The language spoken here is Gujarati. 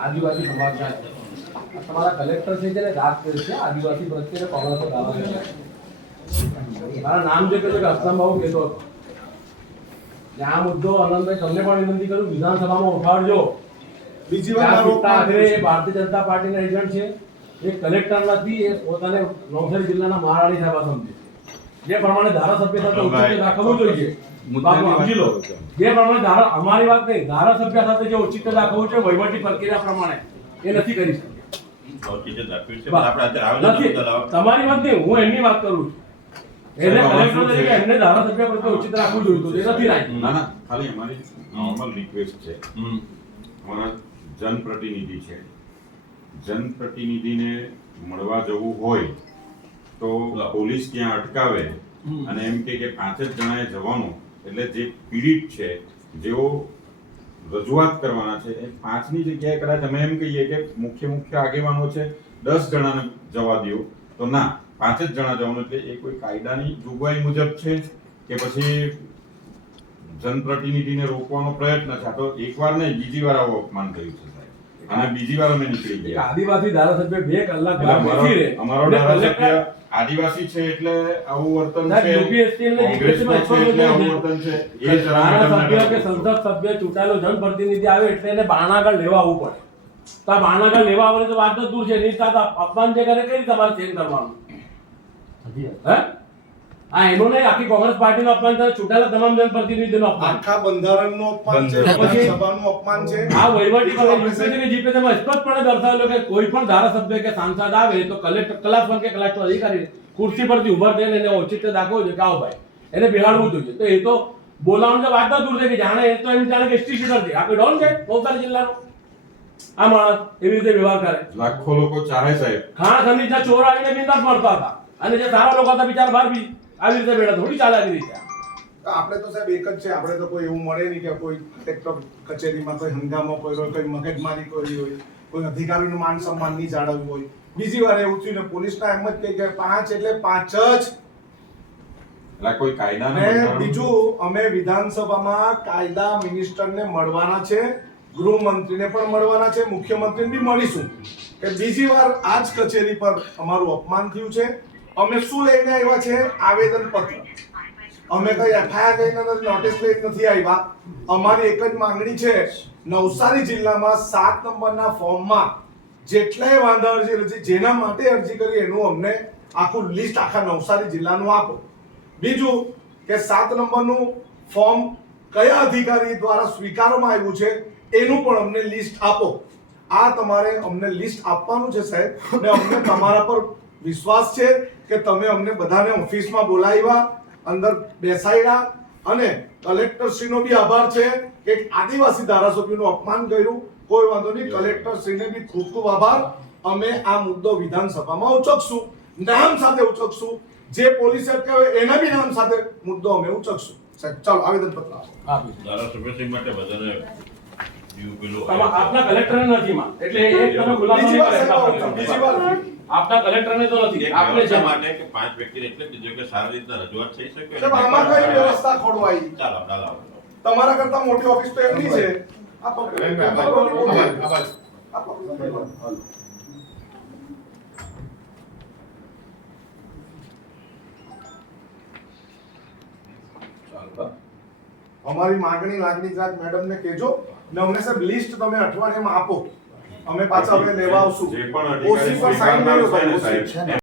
आदिवासी समाज તમારા કલેક્ટર છે જેને રાત કરી છે આદિવાસી પ્રત્યે કોંગ્રેસનો દાવો છે મારા નામ જે કહ્યું કે અસલમબાબુ કહેતો હતો આ મુદ્દો આનંદભાઈ તમને પણ વિનંતી કરું વિધાનસભામાં ઉઠાડજો બીજી વાર ભારતીય જનતા પાર્ટીના એજન્ટ છે એ કલેક્ટર નથી એ પોતાને નવસારી જિલ્લાના મહારાણી સાહેબ સમજે જે પ્રમાણે ધારાસભ્ય સાથે ઉચ્ચિત દાખવવું જોઈએ સમજી લો જે પ્રમાણે અમારી વાત નહીં ધારાસભ્ય સાથે જે ઉચ્ચિત દાખવવું છે વહીવટી પ્રક્રિયા પ્રમાણે એ નથી કરી શકતા તમારી વાત નહીં હું એમની વાત કરું છું એને કલેક્ટર તરીકે એમને ધારાસભ્ય પ્રત્યે ઉચિત રાખવું જોઈએ તો એ નથી રાખ્યું ના ખાલી અમારી નોર્મલ રિક્વેસ્ટ છે અમારા જનપ્રતિનિધિ છે જનપ્રતિનિધિને મળવા જવું હોય તો પોલીસ ત્યાં અટકાવે અને એમ કે 5 જ જણાએ જવાનું એટલે જે પીડિત છે જેઓ રજૂઆત કરવાના છે એ 5 ની જગ્યાએ કદાચ અમે એમ કહીએ કે મુખ્ય આગેવાનો છે 10 જણાને જવા દો તો ના 5 જ જણા જવાનું એટલે એ કોઈ કાયદાની જોગવાઈ મુજબ છે કે પછી જનપ્રતિનિધિને રોકવાનો પ્રયત્ન છે તો એકવાર નહીં બીજી વાર આવું અપમાન કર્યું છે સાહેબ અને બીજી વાર અમે નીકળી ગયા આદિવાસી ધારાસભ્ય 2 કલાક અમારો ધારાસભ્ય આદિવાસી છે એટલે આવું વર્તન છે કોંગ્રેસમાં છે એટલે આવું વર્તન છે એ ધારાસભ્ય કે સંસદ સભ્ય ચૂંટાયેલો જનપ્રતિનિધિ આવે એટલે એને બાણાગળ લેવા આવવું પડે તો આ બાણાગળ લેવા આવવાની તો વાત જ દૂર છે એની સાથે અપમાન જે કરે કઈ તમારે ચેન્જ કરવાનું આ એનો નહીં આખી કોંગ્રેસ પાર્ટીનો અપમાન છે ચૂંટાયેલા તમામ જનપ્રતિનિધિનો અપમાન આખા બંધારણનો અપમાન છે સભાનું અપમાન છે આ વહીવટી પર યુપીએસસી કે જીપીએસસીમાં સ્પષ્ટપણે દર્શાવેલો કે કોઈ પણ ધારાસભ્ય કે સાંસદ આવે તો કલેક્ટર ક્લાસ 1 કે ક્લાસ 2 અધિકારી ખુરશી પરથી ઉભા થઈને એને ઔચિત્ય દાખવવું જોઈએ કે આવો ભાઈ એને બિહાડવું જોઈએ તો એ તો બોલાવવાની વાત જ દૂર છે કે જાણે એ તો એમ જાણે કે એસટી શીટર છે આપણે ડોન છે નવસારી જિલ્લાનો આ માણસ એવી રીતે વ્યવહાર કરે લાખો લોકો ચાહે સાહેબ ખાણ ખનીજના ચોર આવીને બિંદાસ મળતા હતા અને જે સારા લોકો હતા બિચારા બહાર બી આવી રીતે બેઠા થોડી ચાલે આવી રીતે આપણે તો સાહેબ એક જ છે આપણે તો કોઈ એવું મળે નહીં કે કોઈ કલેક્ટર કચેરીમાં કોઈ હંગામો કર્યો કોઈ મગજમારી કરી હોય કોઈ અધિકારીનું માન સન્માન નહીં જાળવ્યું હોય બીજી વાર એવું થયું ને પોલીસના એમ જ કહે કે 5 એટલે 5 જ એટલે કોઈ કાયદા ને બીજું અમે વિધાનસભામાં કાયદા મિનિસ્ટરને મળવાના છે ગૃહમંત્રીને પણ મળવાના છે મુખ્યમંત્રીને બી મળીશું કે બીજી વાર આ જ કચેરી પર અમારું અપમાન થયું છે અમે શું લઈને આવ્યા છે આવેદન પત્ર અમે કઈ એફઆઈઆર લઈને નોટિસ લઈને નથી આવ્યા અમારી એક જ માંગણી છે નવસારી જિલ્લામાં 7 નંબરના ફોર્મમાં જેટલાય વાંધા અરજી જેના માટે અરજી કરી એનું અમને આખું લિસ્ટ આખા નવસારી જિલ્લાનું આપો બીજું કે 7 નંબરનું ફોર્મ કયા અધિકારી દ્વારા સ્વીકારવામાં આવ્યું છે એનું પણ અમને લિસ્ટ આપો આ તમારે અમને લિસ્ટ આપવાનું છે સાહેબ અને અમને તમારા પર વિશ્વાસ છે કે તમે અમને બધાને ઓફિસમાં બોલાવ્યા અંદર બેસાડ્યા અને કલેક્ટરશ્રીનો બી આભાર છે કે આદિવાસી ધારાસભ્યનું અપમાન કર્યું કોઈ વાંધો નહીં કલેક્ટરશ્રીને બી ખૂબ ખૂબ આભાર અમે આ મુદ્દો વિધાનસભામાં ઉચકશું નામ સાથે ઉચકશું જે પોલીસે અટકાવે એના બી નામ સાથે મુદ્દો અમે ઉચકશું સાહેબ ચાલો આવેદન પત્ર આપો ધારાસભ્ય માટે બધાને આપના કલેક્ટર નથી માં એટલે એક તમે ગુલામ આપના કલેક્ટરને તો નથી આપણે છે માટે કે 5 વ્યક્તિને એટલે કીધું કે સારી રીતે રજૂઆત થઈ શકે સાહેબ આમાં કઈ વ્યવસ્થા ખોડવાઈ ચાલો તમારા કરતા મોટી ઓફિસ તો એમની છે આ અમારી માંગણી લાગણી જાત મેડમને કહેજો ને અમને સાહેબ લિસ્ટ તમે અઠવાડિયામાં આપો અમે પાછા હવે લેવા આવશું જે પણ ઓસી પર સાઈન કર્યો સાહેબ